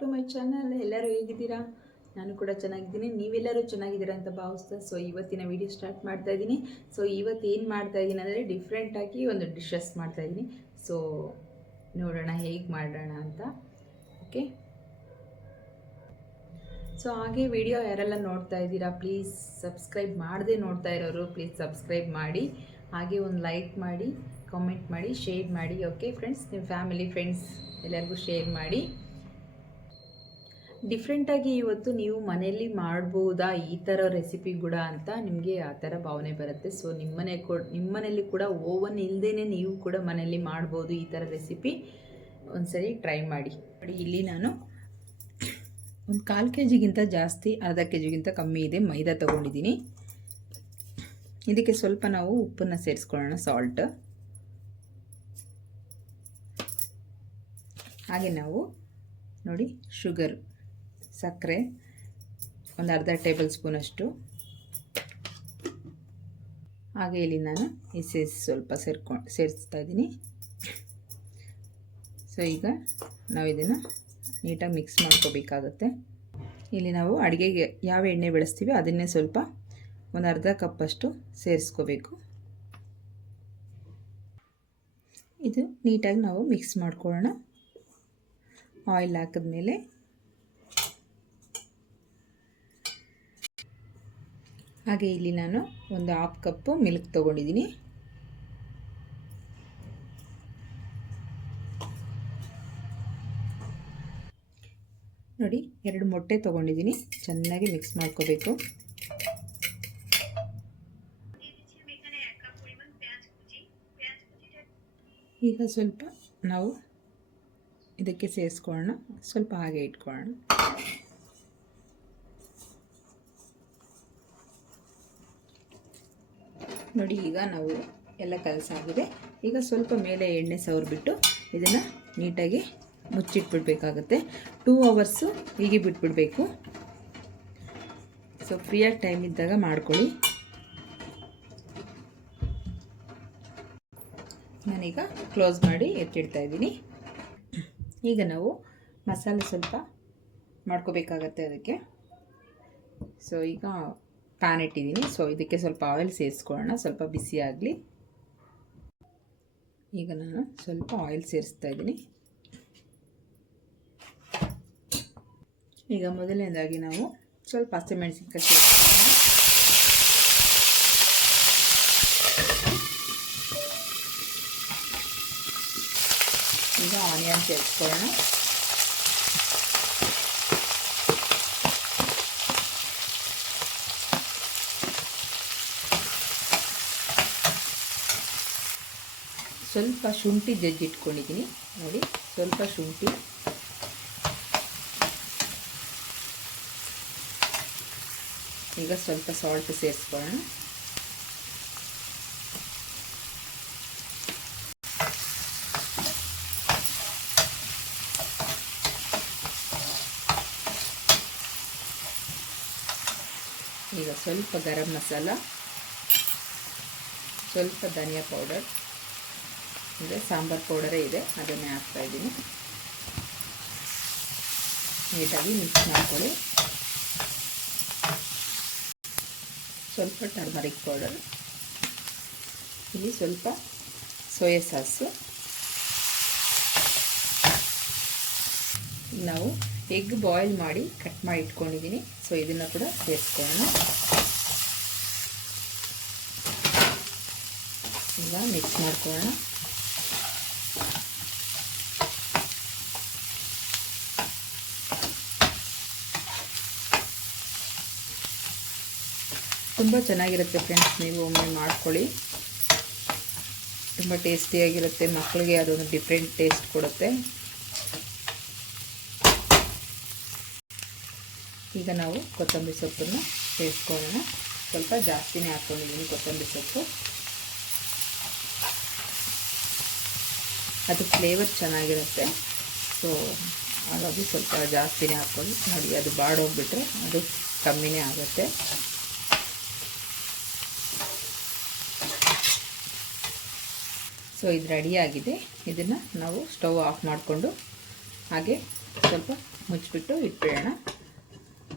To my channel ಎಲ್ಲರೂ ಹೇಗಿದ್ದೀರಾ? ನಾನು ಕೂಡ ಚೆನ್ನಾಗಿದ್ದೀನಿ. ನೀವೆಲ್ಲರೂ ಚೆನ್ನಾಗಿದ್ದೀರಾ ಅಂತ ಭಾವಿಸ್ತಾ ಸೊ ಇವತ್ತಿನ ವಿಡಿಯೋ ಸ್ಟಾರ್ಟ್ ಮಾಡ್ತಾ ಇದ್ದೀನಿ. ಸೊ ಇವತ್ತು ಏನು ಮಾಡ್ತಾ ಇದ್ದೀನಿ ಅಂದರೆ ಡಿಫ್ರೆಂಟಾಗಿ ಒಂದು ಡಿಶಸ್ ಮಾಡ್ತಾ ಇದ್ದೀನಿ. ಸೊ ನೋಡೋಣ ಹೇಗೆ ಮಾಡೋಣ ಅಂತ. ಓಕೆ ಸೊ ಹಾಗೆ ವಿಡಿಯೋ ಯಾರೆಲ್ಲ ನೋಡ್ತಾ ಇದ್ದೀರಾ ಪ್ಲೀಸ್ ಸಬ್ಸ್ಕ್ರೈಬ್ ಮಾಡದೆ ನೋಡ್ತಾ ಇರೋರು ಪ್ಲೀಸ್ ಸಬ್ಸ್ಕ್ರೈಬ್ ಮಾಡಿ. ಹಾಗೆ ಒಂದು ಲೈಕ್ ಮಾಡಿ ಕಾಮೆಂಟ್ ಮಾಡಿ ಶೇರ್ ಮಾಡಿ. ಓಕೆ ಫ್ರೆಂಡ್ಸ್ ನಿಮ್ಮ ಫ್ಯಾಮಿಲಿ ಫ್ರೆಂಡ್ಸ್ ಎಲ್ಲರಿಗೂ ಶೇರ್ ಮಾಡಿ. ಡಿಫ್ರೆಂಟಾಗಿ ಇವತ್ತು ನೀವು ಮನೆಯಲ್ಲಿ ಮಾಡ್ಬೋದಾ ಈ ಥರ ರೆಸಿಪಿ ಕೂಡ ಅಂತ ನಿಮಗೆ ಆ ಥರ ಭಾವನೆ ಬರುತ್ತೆ. ಸೊ ನಿಮ್ಮನೆ ಕೊ ನಿಮ್ಮನೇಲಿ ಕೂಡ ಓವನ್ ಇಲ್ಲದೇ ನೀವು ಕೂಡ ಮನೆಯಲ್ಲಿ ಮಾಡ್ಬೋದು ಈ ಥರ ರೆಸಿಪಿ ಒಂದ್ಸರಿ ಟ್ರೈ ಮಾಡಿ. ನೋಡಿ, ಇಲ್ಲಿ ನಾನು ಒಂದು ಕಾಲು ಕೆ ಜಿಗಿಂತ ಜಾಸ್ತಿ, ಅರ್ಧ ಕೆ ಜಿಗಿಂತ ಕಮ್ಮಿ ಇದೆ ಮೈದಾ ತೊಗೊಂಡಿದ್ದೀನಿ. ಇದಕ್ಕೆ ಸ್ವಲ್ಪ ನಾವು ಉಪ್ಪನ್ನು ಸೇರಿಸ್ಕೊಳ್ಳೋಣ ಸಾಲ್ಟ್ ಹಾಗೆ ನಾವು ನೋಡಿ ಶುಗರ್ ಸಕ್ಕರೆ, ಒಂದು ಅರ್ಧ ಟೇಬಲ್ ಸ್ಪೂನಷ್ಟು ಹಾಗೆ ಇಲ್ಲಿ ನಾನು ಈ ಸೇರಿಸಿ ಸ್ವಲ್ಪ ಸೇರ್ಕೊಂಡು ಸೇರಿಸ್ತಾ ಇದ್ದೀನಿ. ಸೊ ಈಗ ನಾವು ಇದನ್ನು ನೀಟಾಗಿ ಮಿಕ್ಸ್ ಮಾಡ್ಕೋಬೇಕಾಗತ್ತೆ. ಇಲ್ಲಿ ನಾವು ಅಡುಗೆಗೆ ಯಾವ ಎಣ್ಣೆ ಬೆಳೆಸ್ತೀವಿ ಅದನ್ನೇ ಸ್ವಲ್ಪ ಒಂದು ಅರ್ಧ ಕಪ್ಪಷ್ಟು ಸೇರಿಸ್ಕೋಬೇಕು. ಇದು ನೀಟಾಗಿ ನಾವು ಮಿಕ್ಸ್ ಮಾಡ್ಕೊಳ್ಳೋಣ. ಆಯಿಲ್ ಹಾಕಿದ್ಮೇಲೆ ಹಾಗೆ ಇಲ್ಲಿ ನಾನು ಒಂದು ಹಾಫ್ ಕಪ್ಪು ಮಿಲ್ಕ್ ತೊಗೊಂಡಿದ್ದೀನಿ. ನೋಡಿ, ಎರಡು ಮೊಟ್ಟೆ ತೊಗೊಂಡಿದ್ದೀನಿ. ಚೆನ್ನಾಗಿ ಮಿಕ್ಸ್ ಮಾಡ್ಕೋಬೇಕು. ಈಗ ಸ್ವಲ್ಪ ನಾವು ಇದಕ್ಕೆ ಸೇರಿಸ್ಕೊಳ್ಳೋಣ. ಸ್ವಲ್ಪ ಹಾಗೆ ಇಟ್ಕೊಳ್ಳೋಣ. ನೋಡಿ ಈಗ ನಾವು ಎಲ್ಲ ಕಲಸಾಗಿದೆ. ಈಗ ಸ್ವಲ್ಪ ಮೇಲೆ ಎಣ್ಣೆ ಸವರ್ಬಿಟ್ಟು ಇದನ್ನು ನೀಟಾಗಿ ಮುಚ್ಚಿಟ್ಬಿಡ್ಬೇಕಾಗತ್ತೆ. ಟೂ ಅವರ್ಸು ಹೀಗೆ ಬಿಟ್ಬಿಡಬೇಕು. ಸೊ ಫ್ರೀಯಾಗಿ ಟೈಮ್ ಇದ್ದಾಗ ಮಾಡ್ಕೊಳ್ಳಿ. ನಾನೀಗ ಕ್ಲೋಸ್ ಮಾಡಿ ಎತ್ತಿಡ್ತಾ ಇದ್ದೀನಿ. ಈಗ ನಾವು ಮಸಾಲೆ ಸ್ವಲ್ಪ ಮಾಡ್ಕೋಬೇಕಾಗತ್ತೆ ಅದಕ್ಕೆ. ಸೊ ಈಗ ಪ್ಯಾನ್ ಇಟ್ಟಿದ್ದೀನಿ ಸೊ ಇದಕ್ಕೆ ಸ್ವಲ್ಪ ಆಯಿಲ್ ಸೇರಿಸ್ಕೊಳ್ಳೋಣ. ಸ್ವಲ್ಪ ಬಿಸಿ ಆಗಲಿ. ಈಗ ನಾನು ಸ್ವಲ್ಪ ಆಯಿಲ್ ಸೇರಿಸ್ತಾ ಇದ್ದೀನಿ. ಈಗ ಮೊದಲನೇದಾಗಿ ನಾವು ಸ್ವಲ್ಪ ಹಸಿಮೆಣಸಿನ್ಕಾಯಿ ಸೇರಿಸ್ಕೊಳ್ಳೋಣ. ಈಗ ಆನಿಯನ್ ಸೇರಿಸ್ಕೊಳ್ಳೋಣ. ಸ್ವಲ್ಪ ಶುಂಠಿ ಜಜ್ಜಿಟ್ಕೊಂಡಿದ್ದೀನಿ. ನೋಡಿ, ಸ್ವಲ್ಪ ಶುಂಠಿ. ಈಗ ಸ್ವಲ್ಪ ಸಾಲ್ಟ್ ಸೇರಿಸ್ಕೊಳ್ಳೋಣ. ಈಗ ಸ್ವಲ್ಪ ಗರಂ ಮಸಾಲ, ಸ್ವಲ್ಪ ಧನಿಯಾ ಪೌಡರ್. ಅಂದರೆ ಸಾಂಬಾರು ಪೌಡರೇ ಇದೆ. ಅದನ್ನೇ ಹಾಕ್ತಾಯಿದ್ದೀನಿ ನೀಟಾಗಿ ಮಿಕ್ಸ್ ಮಾಡ್ಕೊಳ್ಳಿ. ಸ್ವಲ್ಪ ಟರ್ಮರಿಕ್ ಪೌಡರ್ ಇಲ್ಲಿ ಸ್ವಲ್ಪ ಸೋಯಾ ಸಾಸು ನಾವು ಎಗ್ ಬಾಯ್ಲ್ ಮಾಡಿ ಕಟ್ ಮಾಡಿ ಇಟ್ಕೊಂಡಿದ್ದೀನಿ. ಸೊ ಇದನ್ನು ಕೂಡ ಸೇರಿಸ್ಕೊಳ್ಳೋಣ. ಈಗ ಮಿಕ್ಸ್ ಮಾಡ್ಕೊಳ್ಳೋಣ. ತುಂಬ ಚೆನ್ನಾಗಿರುತ್ತೆ ಫ್ರೆಂಡ್ಸ್, ನೀವು ಒಮ್ಮೆ ಮಾಡ್ಕೊಳ್ಳಿ. ತುಂಬ ಟೇಸ್ಟಿಯಾಗಿರುತ್ತೆ, ಮಕ್ಕಳಿಗೆ ಅದೊಂದು ಡಿಫ್ರೆಂಟ್ ಟೇಸ್ಟ್ ಕೊಡುತ್ತೆ. ಈಗ ನಾವು ಕೊತ್ತಂಬರಿ ಸೊಪ್ಪನ್ನು ಸೇರಿಸ್ಕೊಳ್ಳೋಣ ಸ್ವಲ್ಪ ಜಾಸ್ತಿನೇ ಹಾಕ್ಕೊಂಡಿದ್ದೀನಿ ಕೊತ್ತಂಬರಿ ಸೊಪ್ಪು. ಅದು ಫ್ಲೇವರ್ ಚೆನ್ನಾಗಿರುತ್ತೆ. ಸೊ ಹಾಗಾಗಿ ಸ್ವಲ್ಪ ಜಾಸ್ತಿನೇ ಹಾಕ್ಕೊಳ್ಳಿ ನೋಡಿ, ಅದು ಬಾಡೋಗ್ಬಿಟ್ರೆ ಅದು ಕಮ್ಮಿನೇ ಆಗುತ್ತೆ. ಸೊ ಇದು ರೆಡಿಯಾಗಿದೆ ಇದನ್ನು ನಾವು ಸ್ಟವ್ ಆಫ್ ಮಾಡಿಕೊಂಡು ಹಾಗೆ ಸ್ವಲ್ಪ ಮುಚ್ಚಿಬಿಟ್ಟು ಇಟ್ಬಿಡೋಣ.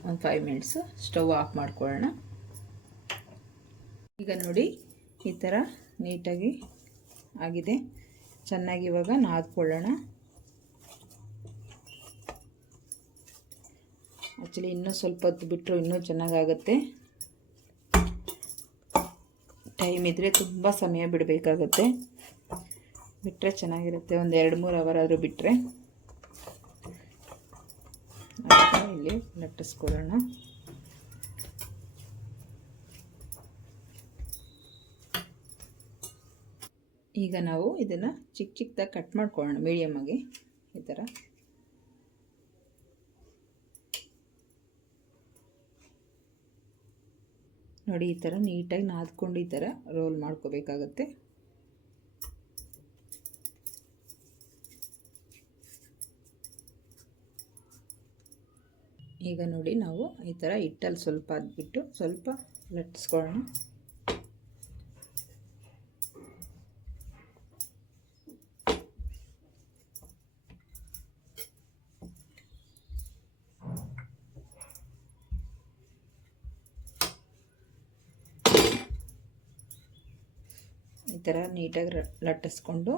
ಒಂದು ಫೈವ್ ಮಿನಿಟ್ಸು ಸ್ಟವ್ ಆಫ್ ಮಾಡ್ಕೊಳ್ಳೋಣ. ಈಗ ನೋಡಿ ಈ ಥರ ನೀಟಾಗಿ ಆಗಿದೆ. ಚೆನ್ನಾಗಿ ಇವಾಗ ನಾದ್ಕೊಳ್ಳೋಣ. ಆ್ಯಕ್ಚುಲಿ ಇನ್ನೂ ಸ್ವಲ್ಪ ಹೊತ್ತು ಬಿಟ್ಟರು ಇನ್ನೂ ಚೆನ್ನಾಗಾಗುತ್ತೆ. ಟೈಮ್ ಇದ್ದರೆ ತುಂಬ ಸಮಯ ಬಿಡಬೇಕಾಗತ್ತೆ. ಬಿಟ್ಟರೆ ಚೆನ್ನಾಗಿರುತ್ತೆ. ಒಂದು ಎರಡು ಮೂರು ಅವರ್ ಆದರೂ ಬಿಟ್ಟರೆ ಇಲ್ಲಿ ಲಟ್ಟಿಸ್ಕೊಳ್ಳೋಣ. ಈಗ ನಾವು ಇದನ್ನು ಚಿಕ್ಕ ಚಿಕ್ಕದಾಗಿ ಕಟ್ ಮಾಡ್ಕೊಳ್ಳೋಣ ಮೀಡಿಯಮ್ಮಾಗಿ ಈ ಥರ ನೋಡಿ, ಈ ಥರ ನೀಟಾಗಿ ನಾದ್ಕೊಂಡು ಈ ಥರ ರೋಲ್ ಮಾಡ್ಕೋಬೇಕಾಗತ್ತೆ. ಈಗ ನೋಡಿ ನಾವು ಈ ಥರ ಹಿಟ್ಟಲ್ಲಿ ಸ್ವಲ್ಪ ಅದ್ಬಿಟ್ಟು ಸ್ವಲ್ಪ ಲಟ್ಟಿಸ್ಕೊಳ್ಳೋಣ. ಈ ಥರ ನೀಟಾಗಿ ಲಟ್ಟಿಸ್ಕೊಂಡು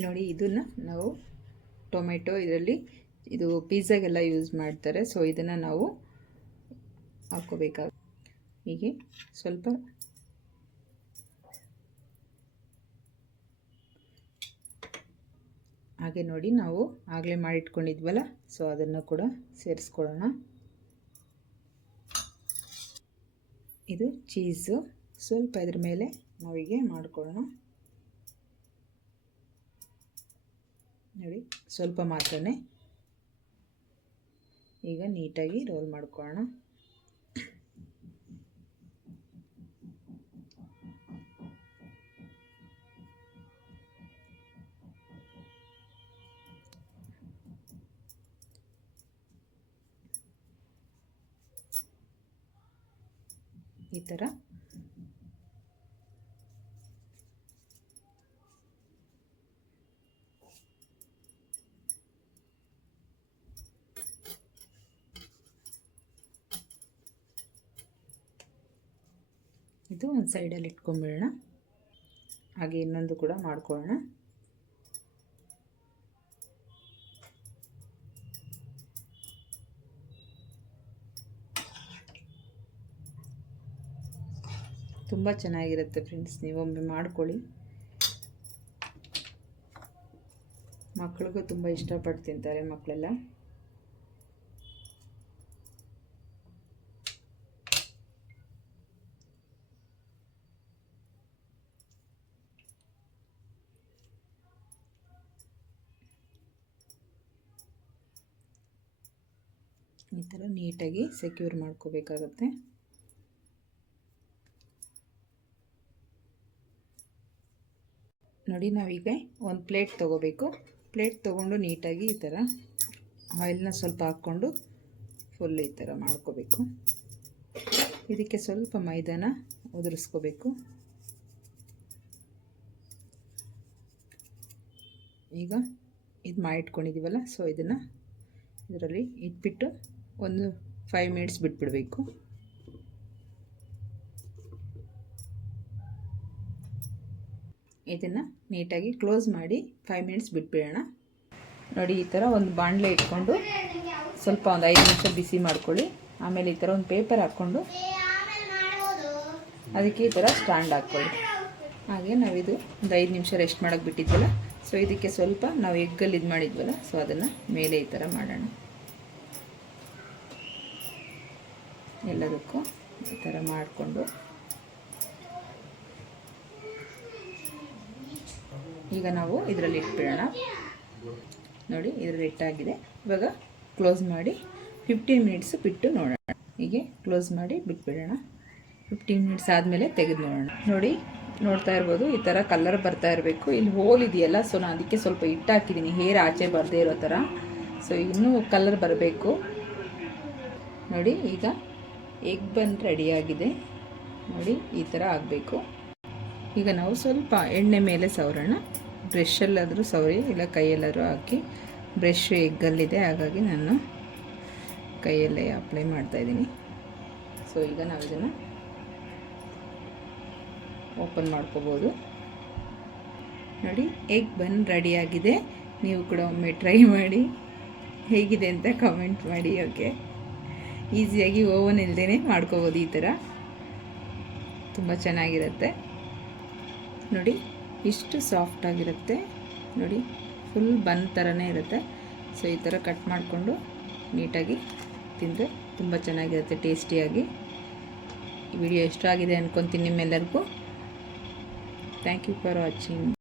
ಇಲ್ಲಿ ನೋಡಿ, ಇದನ್ನು ನಾವು ಟೊಮೆಟೊ ಇದರಲ್ಲಿ ಇದು ಪಿಜ್ಜಾಗೆಲ್ಲ ಯೂಸ್ ಮಾಡ್ತಾರೆ. ಸೊ ಇದನ್ನು ನಾವು ಹಾಕೋಬೇಕಾಗ ಹೀಗೆ ಸ್ವಲ್ಪ ಹಾಗೆ ನೋಡಿ, ನಾವು ಆಗಲೇ ಮಾಡಿಟ್ಕೊಂಡಿದ್ವಲ್ಲ ಸೊ ಅದನ್ನು ಕೂಡ ಸೇರಿಸ್ಕೊಳ್ಳೋಣ. ಇದು ಚೀಸು. ಸ್ವಲ್ಪ ಇದ್ರ ಮೇಲೆ ನಾವೀಗೆ ಮಾಡ್ಕೊಳ್ಳೋಣ. ನೋಡಿ ಸ್ವಲ್ಪ ಮಾತ್ರ ಈಗ ನೀಟಾಗಿ ರೋಲ್ ಮಾಡ್ಕೊಳ್ಳೋಣ. ಈ ಥರ ಇದು ಒಂದು ಸೈಡಲ್ಲಿ ಇಟ್ಕೊಂಬಿಡೋಣ. ಹಾಗೆ ಇನ್ನೊಂದು ಕೂಡ ಮಾಡ್ಕೊಳ್ಳೋಣ. ತುಂಬ ಚೆನ್ನಾಗಿರುತ್ತೆ ಫ್ರೆಂಡ್ಸ್, ನೀವೊಮ್ಮೆ ಮಾಡ್ಕೊಳ್ಳಿ. ಮಕ್ಕಳಿಗೂ ತುಂಬ ಇಷ್ಟಪಟ್ಟು ತಿಂತಾರೆ ಮಕ್ಕಳೆಲ್ಲ. ಈ ಥರ ನೀಟಾಗಿ ಸೆಕ್ಯೂರ್ ಮಾಡ್ಕೋಬೇಕಾಗತ್ತೆ. ನೋಡಿ, ನಾವೀಗ ಒಂದು ಪ್ಲೇಟ್ ತೊಗೋಬೇಕು. ಪ್ಲೇಟ್ ತೊಗೊಂಡು ನೀಟಾಗಿ ಈ ಥರ ಆಯಿಲ್ನ ಸ್ವಲ್ಪ ಹಾಕ್ಕೊಂಡು ಫುಲ್ ಈ ಥರ ಮಾಡ್ಕೋಬೇಕು. ಇದಕ್ಕೆ ಸ್ವಲ್ಪ ಮೈದಾನ ಉದುರಿಸ್ಕೋಬೇಕು. ಈಗ ಇದು ಮಾಡಿಟ್ಕೊಂಡಿದ್ದೀವಲ್ಲ ಸೊ ಇದನ್ನು ಇದರಲ್ಲಿ ಇಟ್ಬಿಟ್ಟು ಒಂದು ಫೈವ್ ಮಿನಿಟ್ಸ್ ಬಿಟ್ಬಿಡಬೇಕು. ಇದನ್ನು ನೀಟಾಗಿ ಕ್ಲೋಸ್ ಮಾಡಿ ಫೈವ್ ಮಿನಿಟ್ಸ್ ಬಿಟ್ಬಿಡೋಣ. ನೋಡಿ, ಈ ಥರ ಒಂದು ಬಾಣಲೆ ಇಟ್ಕೊಂಡು ಸ್ವಲ್ಪ ಒಂದು ಐದು ನಿಮಿಷ ಬಿಸಿ ಮಾಡ್ಕೊಳ್ಳಿ. ಆಮೇಲೆ ಈ ಥರ ಒಂದು ಪೇಪರ್ ಹಾಕ್ಕೊಂಡು ಅದಕ್ಕೆ ಈ ಥರ ಸ್ಟ್ಯಾಂಡ್ ಹಾಕ್ಕೊಳ್ಳಿ. ಹಾಗೆ ನಾವಿದು ಒಂದು ಐದು ನಿಮಿಷ ರೆಸ್ಟ್ ಮಾಡೋಕ್ಕೆ ಬಿಟ್ಟಿದ್ವಲ್ಲ ಸೊ ಇದಕ್ಕೆ ಸ್ವಲ್ಪ ನಾವು ಎಗ್ಗಲ್ಲಿ ಇದು ಮಾಡಿದ್ವಲ್ಲ ಸೊ ಅದನ್ನು ಮೇಲೆ ಈ ಥರ ಮಾಡೋಣ. ಎಲ್ಲದಕ್ಕೂ ಈ ಥರ ಮಾಡಿಕೊಂಡು. ಈಗ ನಾವು ಇದರಲ್ಲಿ ಇಟ್ಬಿಡೋಣ. ನೋಡಿ, ಇದರಲ್ಲಿ ಇಟ್ಟಾಗಿದೆ. ಇವಾಗ ಕ್ಲೋಸ್ ಮಾಡಿ ಫಿಫ್ಟೀನ್ ಮಿನಿಟ್ಸ್ ಬಿಟ್ಟು ನೋಡೋಣ. ಹೀಗೆ ಕ್ಲೋಸ್ ಮಾಡಿ ಬಿಟ್ಬಿಡೋಣ. ಫಿಫ್ಟೀನ್ ಮಿನಿಟ್ಸ್ ಆದಮೇಲೆ ತೆಗೆದು ನೋಡೋಣ. ನೋಡಿ, ನೋಡ್ತಾ ಇರ್ಬೋದು, ಈ ಥರ ಕಲರ್ ಬರ್ತಾ ಇರಬೇಕು. ಇಲ್ಲಿ ಹೋಲ್ ಇದೆಯಲ್ಲ ಸೊ ನಾನು ಅದಕ್ಕೆ ಸ್ವಲ್ಪ ಇಟ್ಟಾಕಿದ್ದೀನಿ ಹೇರ್ ಆಚೆ ಬರದೇ ಇರೋ ಥರ. ಸೊ ಇನ್ನೂ ಕಲರ್ ಬರಬೇಕು. ನೋಡಿ, ಈಗ ಎಗ್ ಬನ್ ರೆಡಿಯಾಗಿದೆ ನೋಡಿ, ಈ ಥರ ಆಗಬೇಕು. ಈಗ ನಾವು ಸ್ವಲ್ಪ ಎಣ್ಣೆ ಮೇಲೆ ಸವರೋಣ. ಬ್ರಷಲ್ಲಾದರೂ ಸವರಿ, ಇಲ್ಲ ಕೈಯಲ್ಲಾದರೂ ಹಾಕಿ. ಬ್ರಷ್ ಎಗ್ಗಲ್ಲಿದೆ ಹಾಗಾಗಿ ನಾನು ಕೈಯಲ್ಲೇ ಅಪ್ಲೈ ಮಾಡ್ತಾಯಿದ್ದೀನಿ ಸೊ ಈಗ ನಾವು ಇದನ್ನು ಓಪನ್ ಮಾಡ್ಕೋಬೋದು. ನೋಡಿ ಎಗ್ ಬನ್ ರೆಡಿಯಾಗಿದೆ ನೀವು ಕೂಡ ಒಮ್ಮೆ ಟ್ರೈ ಮಾಡಿ. ಹೇಗಿದೆ ಅಂತ ಕಮೆಂಟ್ ಮಾಡಿ ಓಕೆ ಈಸಿಯಾಗಿ ಓವನ್ ಇಲ್ಲದೇ ಮಾಡ್ಕೋಬೋದು ಈ ಥರ. ತುಂಬ ಚೆನ್ನಾಗಿರುತ್ತೆ. ನೋಡಿ, ಇಷ್ಟು ಸಾಫ್ಟಾಗಿರುತ್ತೆ ನೋಡಿ, ಫುಲ್ ಬನ್ ಥರನೇ ಇರುತ್ತೆ. ಸೊ, ಈ ಥರ ಕಟ್ ಮಾಡಿಕೊಂಡು ನೀಟಾಗಿ ತಿಂದರೆ ತುಂಬ ಚೆನ್ನಾಗಿರುತ್ತೆ, ಟೇಸ್ಟಿಯಾಗಿ. ವಿಡಿಯೋ ಇಷ್ಟ ಆಗಿದೆ ಅಂದ್ಕೊತೀನಿ ನಿಮ್ಮೆಲ್ಲರಿಗೂ. Thank you for watching